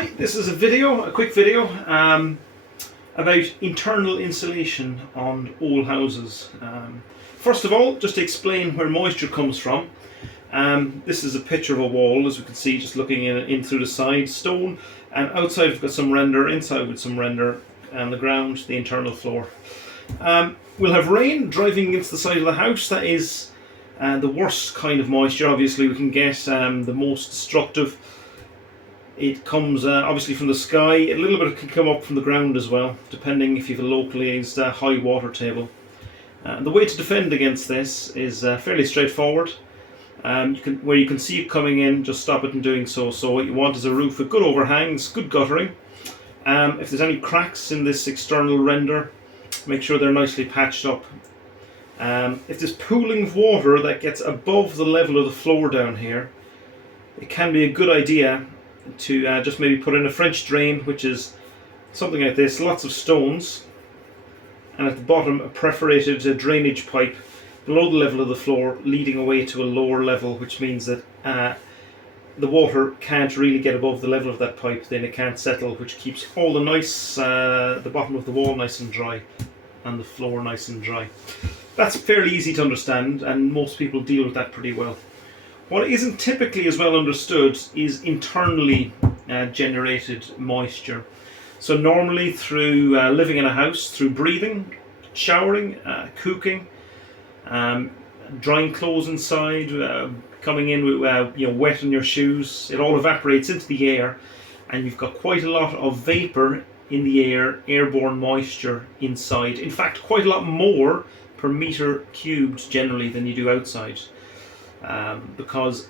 Hi, this is a quick video about internal insulation on old houses. First of all, just to explain where moisture comes from. This is a picture of a wall, as we can see, just looking in through the side, stone, and outside we've got some render, inside with some render, and the ground, the internal floor. We'll have rain driving against the side of the house. That is the worst kind of moisture. Obviously we can get the most destructive. It comes obviously from the sky. A little bit can come up from the ground as well, depending if you have a localized high water table. The way to defend against this is fairly straightforward. Where you can see it coming in, just stop it in doing so. So what you want is a roof with good overhangs, good guttering. If there's any cracks in this external render, make sure they're nicely patched up. If there's pooling of water that gets above the level of the floor down here, it can be a good idea to just maybe put in a French drain, which is something like this, lots of stones, and at the bottom a perforated drainage pipe below the level of the floor leading away to a lower level, which means that the water can't really get above the level of that pipe, then it can't settle, which keeps all the bottom of the wall nice and dry and the floor nice and dry. That's fairly easy to understand, and most people deal with that pretty well. What isn't typically as well understood is internally generated moisture. So normally through living in a house, through breathing, showering, cooking, drying clothes inside, coming in with wet in your shoes, it all evaporates into the air, and you've got quite a lot of vapor in the air, airborne moisture inside. In fact, quite a lot more per meter cubed generally than you do outside. Because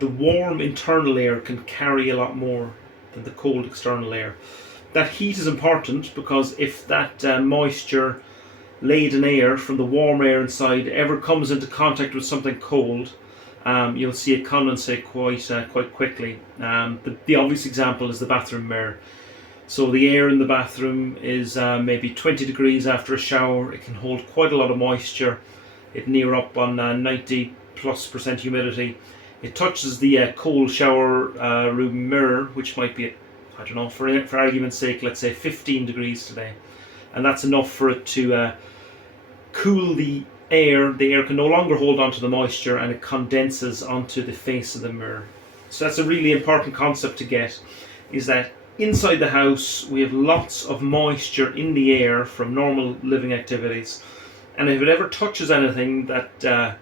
the warm internal air can carry a lot more than the cold external air. That heat is important because if that moisture laden air from the warm air inside ever comes into contact with something cold, you'll see it condensate quite quickly. The obvious example is the bathroom mirror. So the air in the bathroom is maybe 20 degrees after a shower. It can hold quite a lot of moisture. It near up on 90+% humidity. It touches the cold shower room mirror, which might be, I don't know, for argument's sake, let's say 15 degrees today, and that's enough for it to cool the air. The air can no longer hold onto the moisture, and it condenses onto the face of the mirror. So that's a really important concept to get, is that inside the house we have lots of moisture in the air from normal living activities, and if it ever touches anything that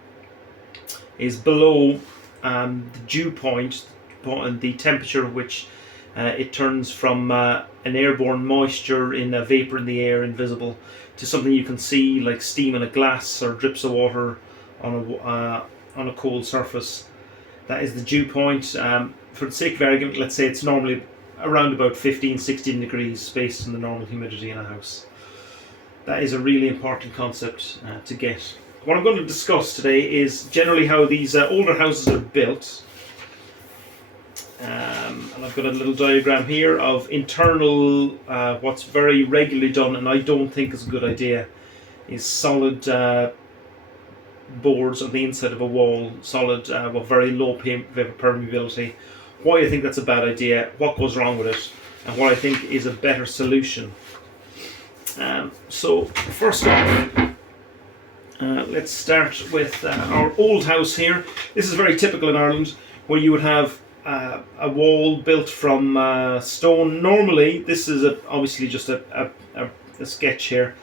is below the dew point, the temperature at which it turns from an airborne moisture in a vapor in the air, invisible, to something you can see like steam in a glass or drips of water on a cold surface. That is the dew point. For the sake of argument, let's say it's normally around about 15-16 degrees based on the normal humidity in a house. That is a really important concept to get. What I'm going to discuss today is generally how these older houses are built. And I've got a little diagram here of internal, what's very regularly done, and I don't think is a good idea, is solid boards on the inside of a wall, solid, very low permeability. Why I think that's a bad idea, what goes wrong with it, and what I think is a better solution. So first off, let's start with our old house here. This is very typical in Ireland, where you would have a wall built from stone. Normally, this is obviously just a sketch here.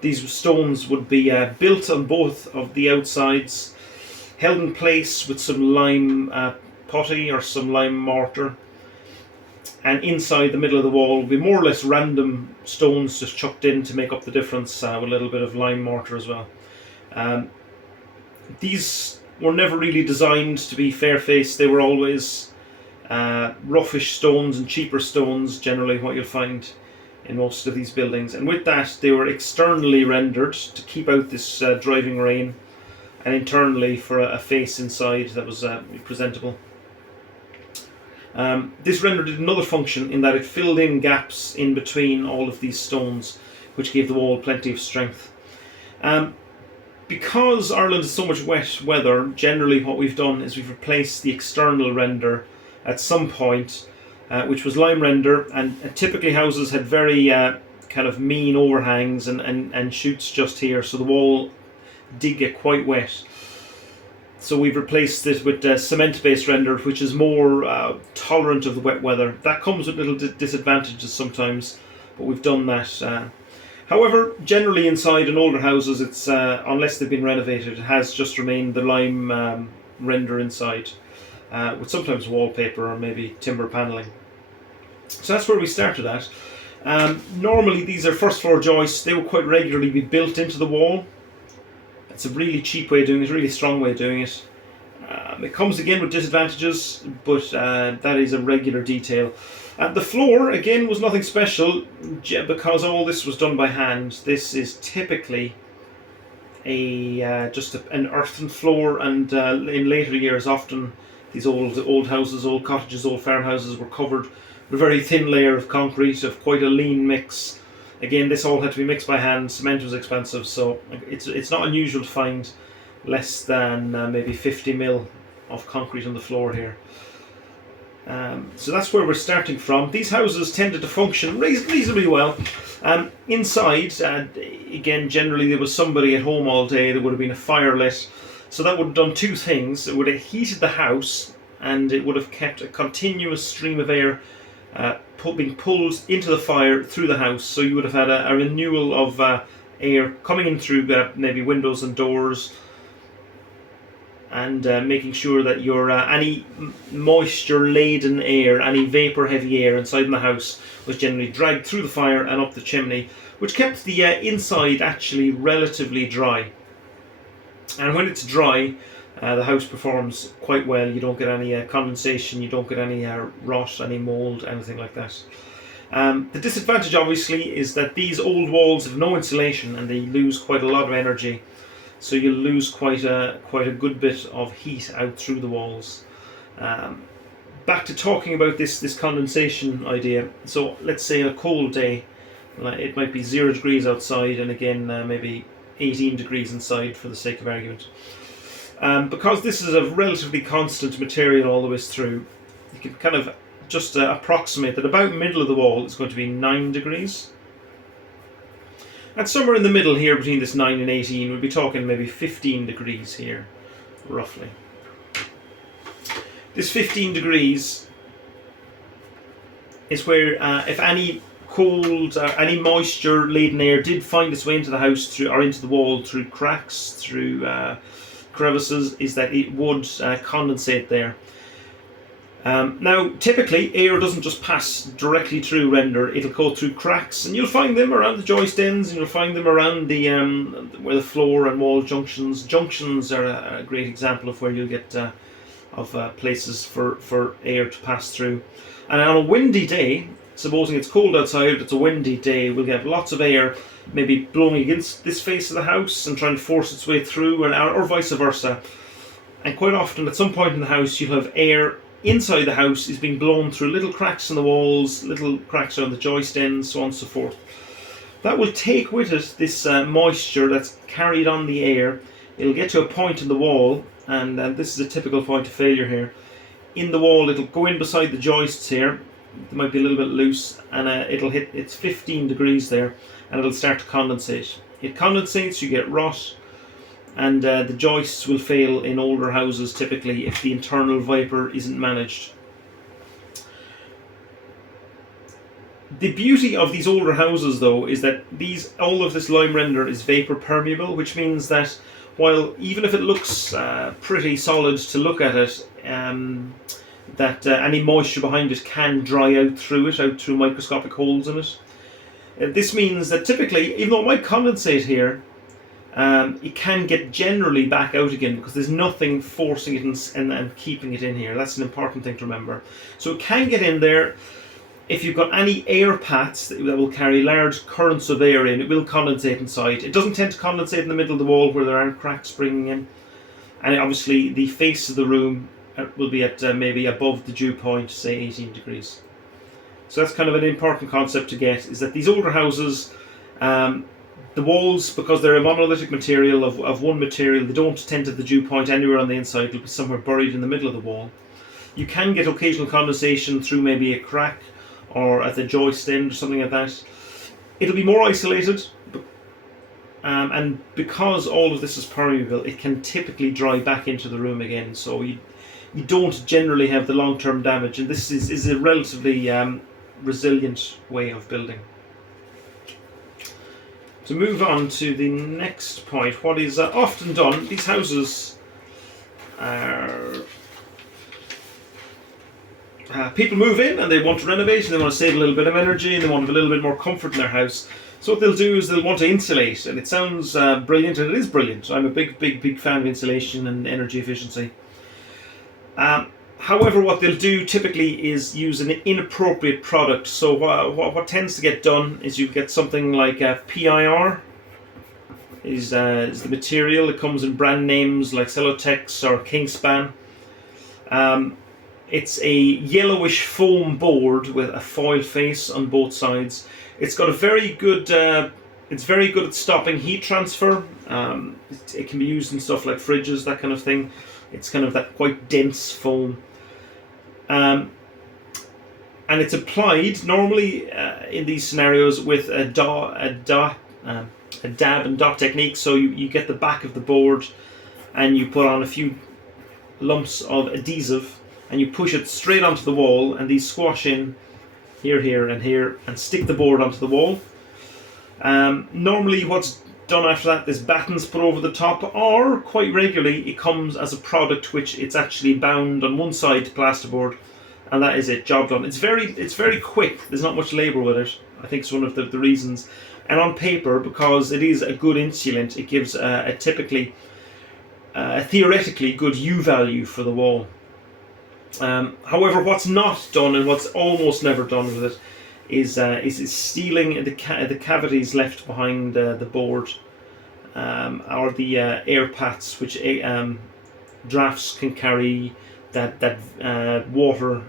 These stones would be built on both of the outsides, held in place with some lime putty or some lime mortar. And inside the middle of the wall will be more or less random stones just chucked in to make up the difference, with a little bit of lime mortar as well. These were never really designed to be fair-faced. They were always roughish stones and cheaper stones, generally what you'll find in most of these buildings. And with that, they were externally rendered to keep out this driving rain, and internally for a face inside that was presentable. This render did another function in that it filled in gaps in between all of these stones, which gave the wall plenty of strength. Because Ireland is so much wet weather, generally what we've done is we've replaced the external render at some point which was lime render, and typically houses had very kind of mean overhangs and chutes just here, so the wall did get quite wet. So we've replaced it with cement-based render, which is more tolerant of the wet weather. That comes with little disadvantages sometimes, but we've done that. However, generally inside in older houses, it's unless they've been renovated, it has just remained the lime render inside, with sometimes wallpaper or maybe timber paneling. So that's where we started at. Normally these are first floor joists. They will quite regularly be built into the wall. It's a really cheap way of doing it, a really strong way of doing it. It comes again with disadvantages, but that is a regular detail. The floor, again, was nothing special because all this was done by hand. This is typically just an earthen floor, and in later years, often these old houses, old cottages, old farmhouses were covered with a very thin layer of concrete, of quite a lean mix. Again, this all had to be mixed by hand. Cement was expensive, so it's not unusual to find less than maybe 50 mil of concrete on the floor here. So that's where we're starting from. These houses tended to function reasonably well. Inside, again, generally there was somebody at home all day. There would have been a fire lit. So that would have done two things. It would have heated the house, and it would have kept a continuous stream of air being pulled into the fire through the house. So you would have had a renewal of air coming in through maybe windows and doors, and making sure that your any moisture-laden air, any vapor-heavy air inside in the house was generally dragged through the fire and up the chimney, which kept the inside actually relatively dry. And when it's dry, the house performs quite well. You don't get any condensation, you don't get any rot, any mould, anything like that. The disadvantage, obviously, is that these old walls have no insulation and they lose quite a lot of energy. So you'll lose quite a good bit of heat out through the walls. Back to talking about this condensation idea. So let's say a cold day, it might be 0 degrees outside, and again maybe 18 degrees inside for the sake of argument. Because this is a relatively constant material all the way through, you can kind of just approximate that about middle of the wall is going to be 9 degrees. And somewhere in the middle here between this 9 and 18, we'll be talking maybe 15 degrees here, roughly. This 15 degrees is where if any cold, any moisture-laden air did find its way into the house through, or into the wall through cracks, through crevices, is that it would condensate there. Now, typically, air doesn't just pass directly through render. It'll go through cracks, and you'll find them around the joist ends, and you'll find them around the where the floor and wall junctions. Junctions are a great example of where you'll get places for air to pass through. And on a windy day, supposing it's cold outside, it's a windy day, we'll get lots of air maybe blowing against this face of the house and trying to force its way through, or vice versa. And quite often, at some point in the house, you'll have air inside the house is being blown through little cracks in the walls, little cracks around the joist ends, so on and so forth. That will take with it this moisture that's carried on the air. It'll get to a point in the wall, and this is a typical point of failure here. In the wall, it'll go in beside the joists here. They might be a little bit loose, and it'll hit, it's 15 degrees there, and it'll start to condensate. It condensates, you get rot, and the joists will fail in older houses typically if the internal vapor isn't managed. The beauty of these older houses, though, is that all of this lime render is vapor permeable, which means that while even if it looks pretty solid to look at it, that any moisture behind it can dry out through microscopic holes in it. This means that typically, even though it might condensate here, it can get generally back out again because there's nothing forcing it and keeping it in here. That's an important thing to remember. So it can get in there. If you've got any air paths that will carry large currents of air in, it will condensate inside. It doesn't tend to condensate in the middle of the wall where there aren't cracks springing in. And obviously the face of the room will be at maybe above the dew point, say 18 degrees. So that's kind of an important concept to get, is that these older houses, the walls, because they're a monolithic material of one material, they don't tend to the dew point anywhere on the inside. They'll be somewhere buried in the middle of the wall. You can get occasional condensation through maybe a crack or at the joist end or something like that. It'll be more isolated, and because all of this is permeable, it can typically dry back into the room again. So you don't generally have the long-term damage, and this is a relatively resilient way of building. To move on to the next point, what is often done, these houses are... people move in and they want to renovate and they want to save a little bit of energy and they want a little bit more comfort in their house. So what they'll do is they'll want to insulate, and it sounds brilliant, and it is brilliant. I'm a big fan of insulation and energy efficiency. However, what they'll do typically is use an inappropriate product. So what tends to get done is you get something like PIR is the material. It comes in brand names like Celotex or Kingspan. It's a yellowish foam board with a foil face on both sides. It's got a very good. It's very good at stopping heat transfer. It can be used in stuff like fridges, that kind of thing. It's kind of that quite dense foam. And it's applied normally in these scenarios with a dab and dot technique. So you get the back of the board and you put on a few lumps of adhesive and you push it straight onto the wall, and these squash in here and here and stick the board onto the wall. Normally what's done after that, there's battens put over the top, or quite regularly it comes as a product which it's actually bound on one side to plasterboard, and that is it, job done. It's very quick, there's not much labour with it. I think it's one of the reasons. And on paper, because it is a good insulant, it gives a typically theoretically good U value for the wall. However, what's not done, and what's almost never done with it, is sealing the cavities left behind the board, or the air paths, which drafts can carry that water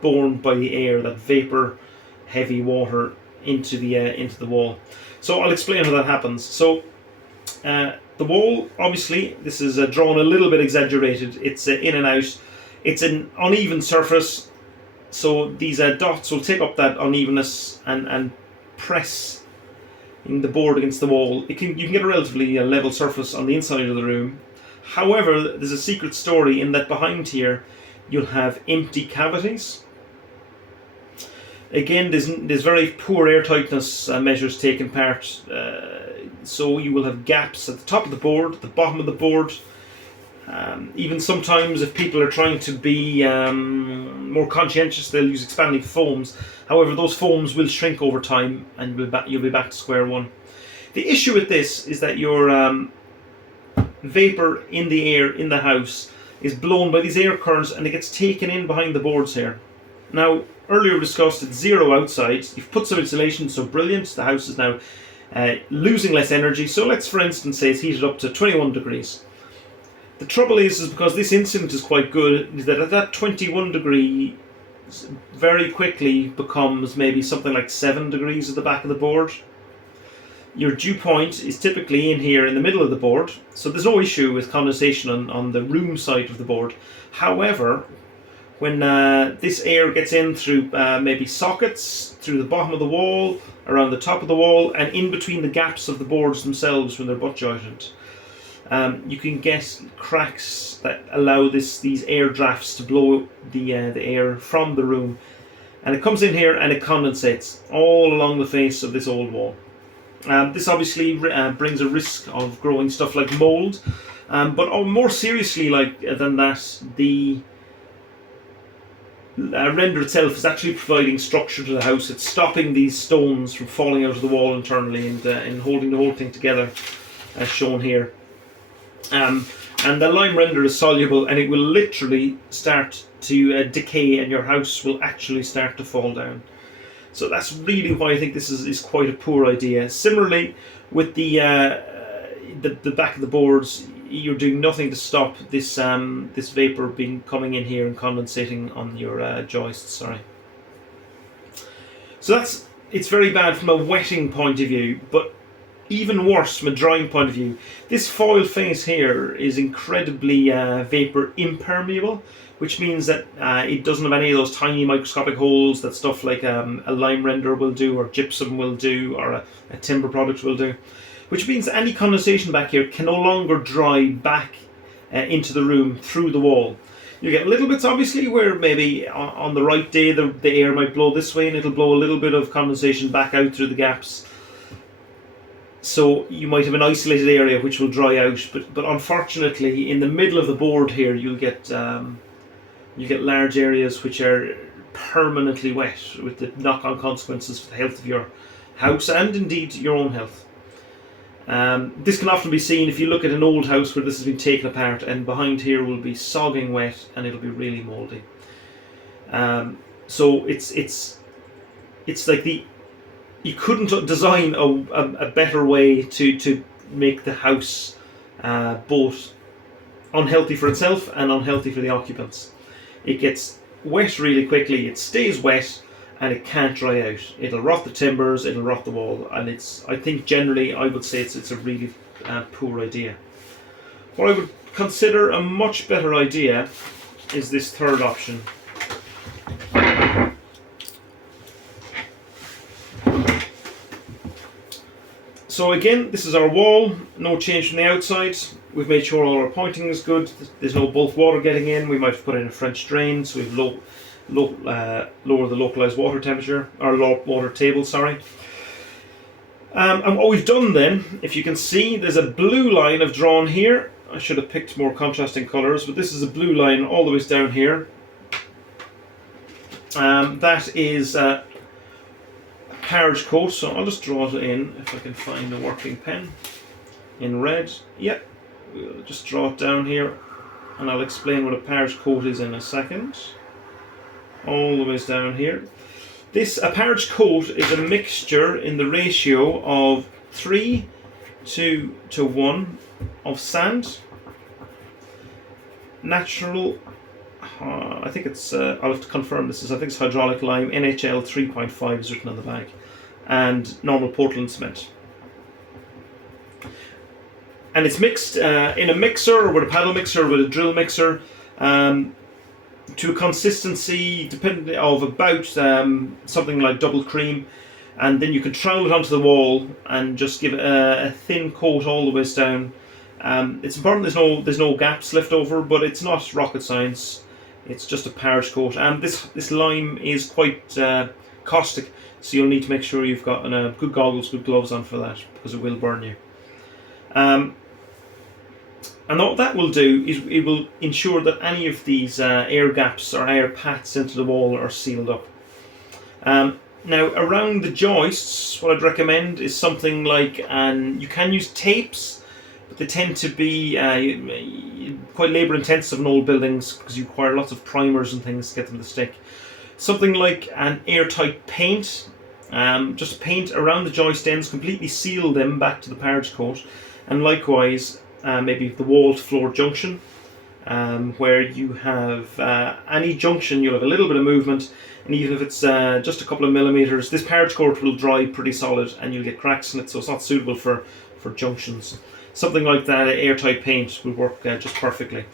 borne by the air, that vapor, heavy water into the wall. So I'll explain how that happens. So the wall, obviously, this is drawn a little bit exaggerated. It's in and out. It's an uneven surface, so these dots will take up that unevenness and press in the board against the wall. You can get a relatively level surface on the inside of the room. However, there's a secret story in that behind here you'll have empty cavities. Again, there's very poor airtightness measures taken part, so you will have gaps at the top of the board, at the bottom of the board. Even sometimes, if people are trying to be more conscientious, they'll use expanding foams. However, those foams will shrink over time, and you'll be back to square one. The issue with this is that your vapor in the air in the house is blown by these air currents, and it gets taken in behind the boards here. Now, earlier we discussed it's zero outside. You've put some insulation, so brilliant. The house is now losing less energy. So let's, for instance, say it's heated up to 21 degrees. The trouble is because this insulant is quite good, is that at that 21 degree very quickly becomes maybe something like 7 degrees at the back of the board. Your dew point is typically in here in the middle of the board, so there's no issue with condensation on the room side of the board. However, when this air gets in through maybe sockets, through the bottom of the wall, around the top of the wall, and in between the gaps of the boards themselves when they're butt jointed, you can get cracks that allow these air drafts to blow the air from the room, and it comes in here and it condensates all along the face of this old wall. This obviously brings a risk of growing stuff like mold, but more seriously than that, the render itself is actually providing structure to the house. It's stopping these stones from falling out of the wall internally and holding the whole thing together, as shown here. And the lime render is soluble, and it will literally start to decay, and your house will actually start to fall down. So that's really why I think this is quite a poor idea. Similarly, with the back of the boards, you're doing nothing to stop this this vapor coming in here and condensating on your joists. Sorry. So it's very bad from a wetting point of view, but even worse from a drying point of view, this foil face here is incredibly vapor impermeable, which means that it doesn't have any of those tiny microscopic holes that stuff like a lime render will do, or gypsum will do, or a timber product will do. Which means any condensation back here can no longer dry back into the room through the wall. You get little bits, obviously, where maybe on the right day the air might blow this way and it'll blow a little bit of condensation back out through the gaps. So you might have an isolated area which will dry out, but unfortunately in the middle of the board here you get large areas which are permanently wet, with the knock-on consequences for the health of your house and indeed your own health. This can often be seen if you look at an old house where this has been taken apart, and behind here will be sogging wet and it'll be really mouldy. So it's like you couldn't design a better way to make the house both unhealthy for itself and unhealthy for the occupants. It gets wet really quickly, it stays wet, and it can't dry out. It'll rot the timbers, it'll rot the wall, and I think generally I would say it's a really poor idea. What I would consider a much better idea is this third option. So again, this is our wall, no change from the outside. We've made sure all our pointing is good. There's no bulk water getting in. We might have put in a French drain, so we've lower the localized water temperature, or water table, sorry. And what we've done then, if you can see, there's a blue line I've drawn here. I should have picked more contrasting colours, but this is a blue line all the way down here. That is carriage coat, so I'll just draw it in if I can find a working pen in red. Yep, we'll just draw it down here and I'll explain what a carriage coat is in a second. All the way down here. A carriage coat is a mixture in the ratio of 3 to 1 of sand, natural, I think it's, I'll have to confirm this, I think it's hydraulic lime, NHL 3.5 is written on the bag, and normal Portland cement. And it's mixed in a mixer, or with a paddle mixer, or with a drill mixer, to a consistency depending of about something like double cream, and then you can trowel it onto the wall and just give it a thin coat all the way down. It's important there's no gaps left over, but it's not rocket science. It's just a carriage coat, and this lime is quite caustic, so you'll need to make sure you've got good goggles, good gloves on for that, because it will burn you. And what that will do is it will ensure that any of these air gaps or air paths into the wall are sealed up. Now, around the joists, what I'd recommend is something like, you can use tapes, but they tend to be quite labour intensive in old buildings because you require lots of primers and things to get them to stick. Something like an airtight paint, just paint around the joist ends, completely seal them back to the carriage coat, and likewise maybe the wall to floor junction, where you have any junction, you'll have a little bit of movement, and even if it's just a couple of millimeters, this carriage coat will dry pretty solid and you'll get cracks in it, so it's not suitable for junctions. Something like that, airtight paint, will work just perfectly.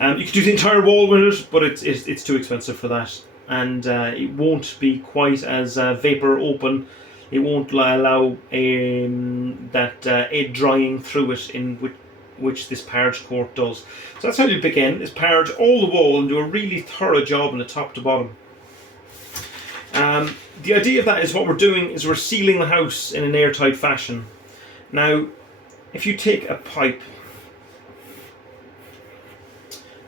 You could do the entire wall with it, but it's too expensive for that, and it won't be quite as vapor open. It won't allow that drying through it in which this carriage coat does. So that's how you begin, is carriage all the wall and do a really thorough job from the top to bottom. The idea of that is what we're doing is we're sealing the house in an airtight fashion. Now, if you take a pipe,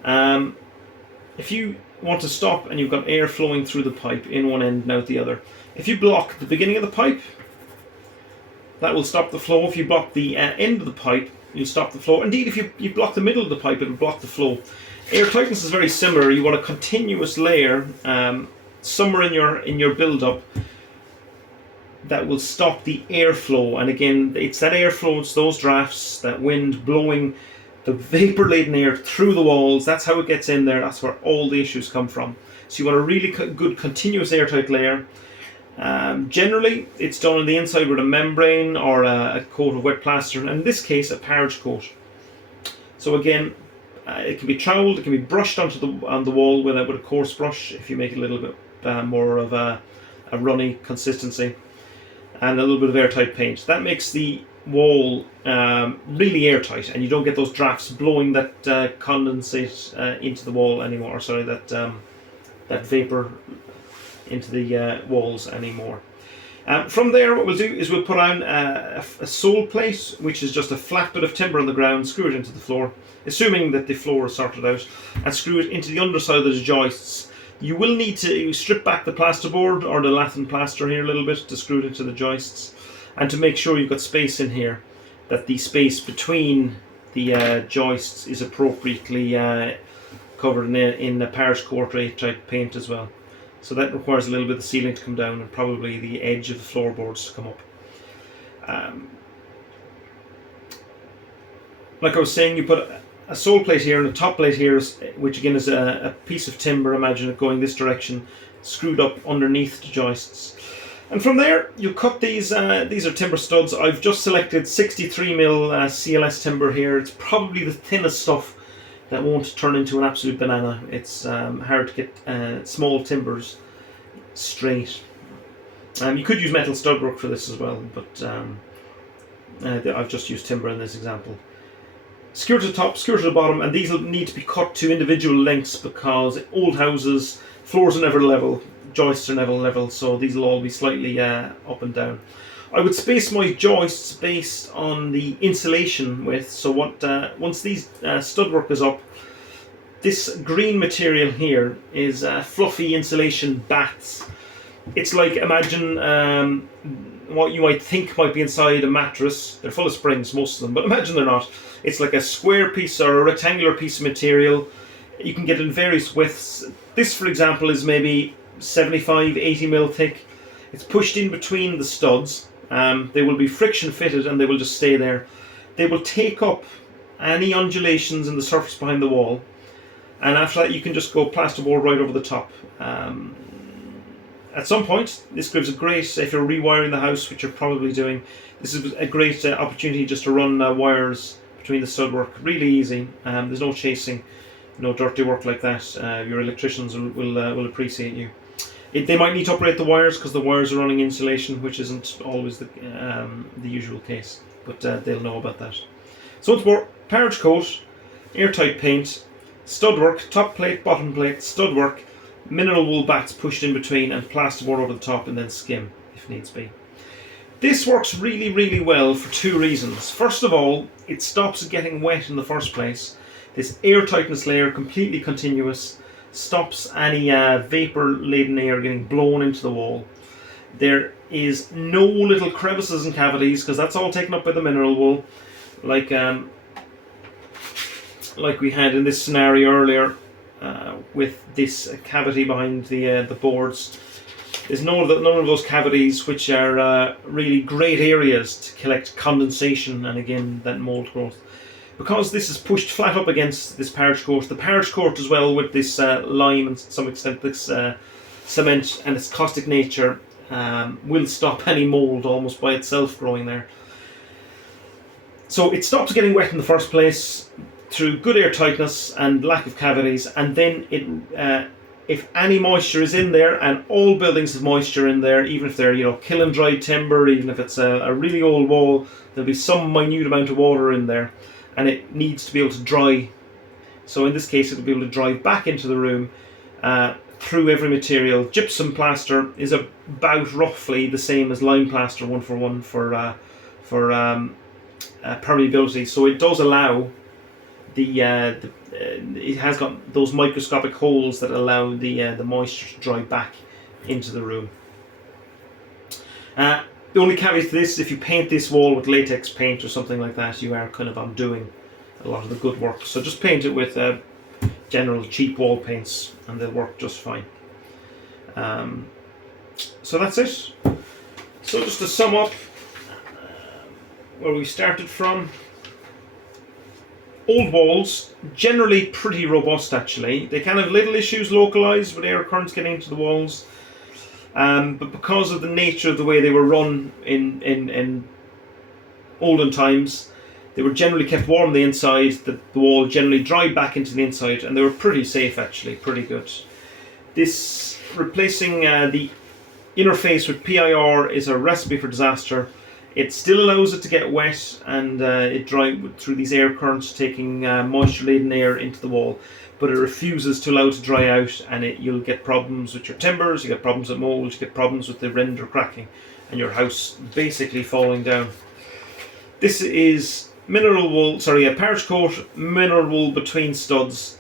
if you want to stop and you've got air flowing through the pipe in one end and out the other, if you block the beginning of the pipe, that will stop the flow. If you block the end of the pipe, you'll stop the flow. Indeed, if you block the middle of the pipe, it will block the flow. Air tightness is very similar. You want a continuous layer somewhere in your build-up that will stop the airflow. And again, it's that airflow, it's those drafts, that wind blowing the vapor-laden air through the walls. That's how it gets in there. That's where all the issues come from. So you want a really good continuous airtight layer. Generally, it's done on the inside with a membrane or a coat of wet plaster, and in this case, a parish coat. So again, it can be troweled, it can be brushed on the wall with a coarse brush if you make it a little bit more of a runny consistency, and a little bit of airtight paint. That makes the wall really airtight, and you don't get those drafts blowing that condensate into the wall anymore. Sorry, that vapor into the walls anymore. From there, what we'll do is we'll put on a sole plate, which is just a flat bit of timber on the ground, screw it into the floor, assuming that the floor is sorted out, and screw it into the underside of the joists. You will need to strip back the plasterboard or the lath and plaster here a little bit to screw it into the joists, and to make sure you've got space in here, that the space between the joists is appropriately covered in the parish coat type paint as well. So that requires a little bit of the ceiling to come down and probably the edge of the floorboards to come up. Like I was saying, you put a sole plate here and a top plate here, which again is a piece of timber, imagine it going this direction, screwed up underneath the joists. And from there, you cut these are timber studs. I've just selected 63mm CLS timber here. It's probably the thinnest stuff that won't turn into an absolute banana. It's hard to get small timbers straight. You could use metal stud work for this as well, but I've just used timber in this example. Skewer to the top, skewer to the bottom, and these will need to be cut to individual lengths because old houses, floors are never level, joists are never level, so these will all be slightly up and down. I would space my joists based on the insulation width. So once these stud work is up, this green material here is fluffy insulation bats. It's like, imagine what you might think might be inside a mattress. They're full of springs, most of them, but imagine they're not. It's like a square piece or a rectangular piece of material. You can get in various widths. This, for example, is maybe 75, 80mm thick. It's pushed in between the studs. They will be friction fitted and they will just stay there. They will take up any undulations in the surface behind the wall, and after that you can just go plasterboard right over the top. At some point, this gives a great, if you're rewiring the house, which you're probably doing, this is a great opportunity just to run wires between the stud work. Really easy. There's no chasing, no dirty work like that. Your electricians will appreciate you. They might need to operate the wires because the wires are running insulation, which isn't always the usual case, but they'll know about that. So once more, parish coat, airtight paint, stud work, top plate, bottom plate, stud work, mineral wool bats pushed in between, and plasterboard over the top, and then skim if needs be. This works really, really well for two reasons. First of all, it stops it getting wet in the first place. This airtightness layer, completely continuous, stops any vapor-laden air getting blown into the wall. There is no little crevices and cavities because that's all taken up by the mineral wool, like we had in this scenario earlier with this cavity behind the boards. There's none of those cavities, which are really great areas to collect condensation and again that mold growth. Because this is pushed flat up against this parish coat, the parish coat as well with this lime and to some extent this cement and its caustic nature will stop any mold almost by itself growing there. So it stops getting wet in the first place through good air tightness and lack of cavities, and then if any moisture is in there, and all buildings have moisture in there, even if they're kiln dried timber, even if it's a really old wall, there'll be some minute amount of water in there. And it needs to be able to dry. So in this case, it'll be able to dry back into the room through every material. Gypsum plaster is about roughly the same as lime plaster, 1-for-1 for permeability. So it does allow it has got those microscopic holes that allow the moisture to dry back into the room. The only caveat to this, if you paint this wall with latex paint or something like that, you are kind of undoing a lot of the good work. So just paint it with general cheap wall paints and they'll work just fine. So that's it. So just to sum up where we started from, old walls, generally pretty robust actually. They can have little issues localized with air currents getting into the walls. But because of the nature of the way they were run in olden times, they were generally kept warm on the inside, the wall generally dried back into the inside, and they were pretty safe actually, pretty good. This replacing the interface with PIR is a recipe for disaster. It still allows it to get wet and it dry through these air currents, taking moisture-laden air into the wall, but it refuses to allow it to dry out, and you'll get problems with your timbers, you get problems with mold, you get problems with the render cracking, and your house basically falling down. This is mineral wool, a parach coat mineral wool between studs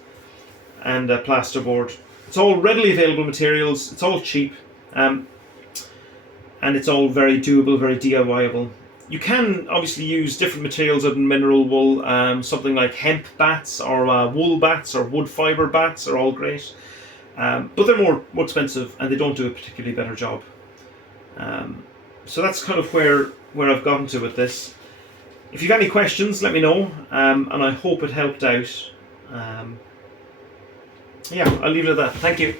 and plasterboard. It's all readily available materials, it's all cheap, and it's all very doable, very DIYable. You can obviously use different materials other than mineral wool. Something like hemp bats or wool bats or wood fibre bats are all great. But they're more expensive and they don't do a particularly better job. So that's kind of where I've gotten to with this. If you've any questions, let me know, and I hope it helped out. Yeah, I'll leave it at that. Thank you.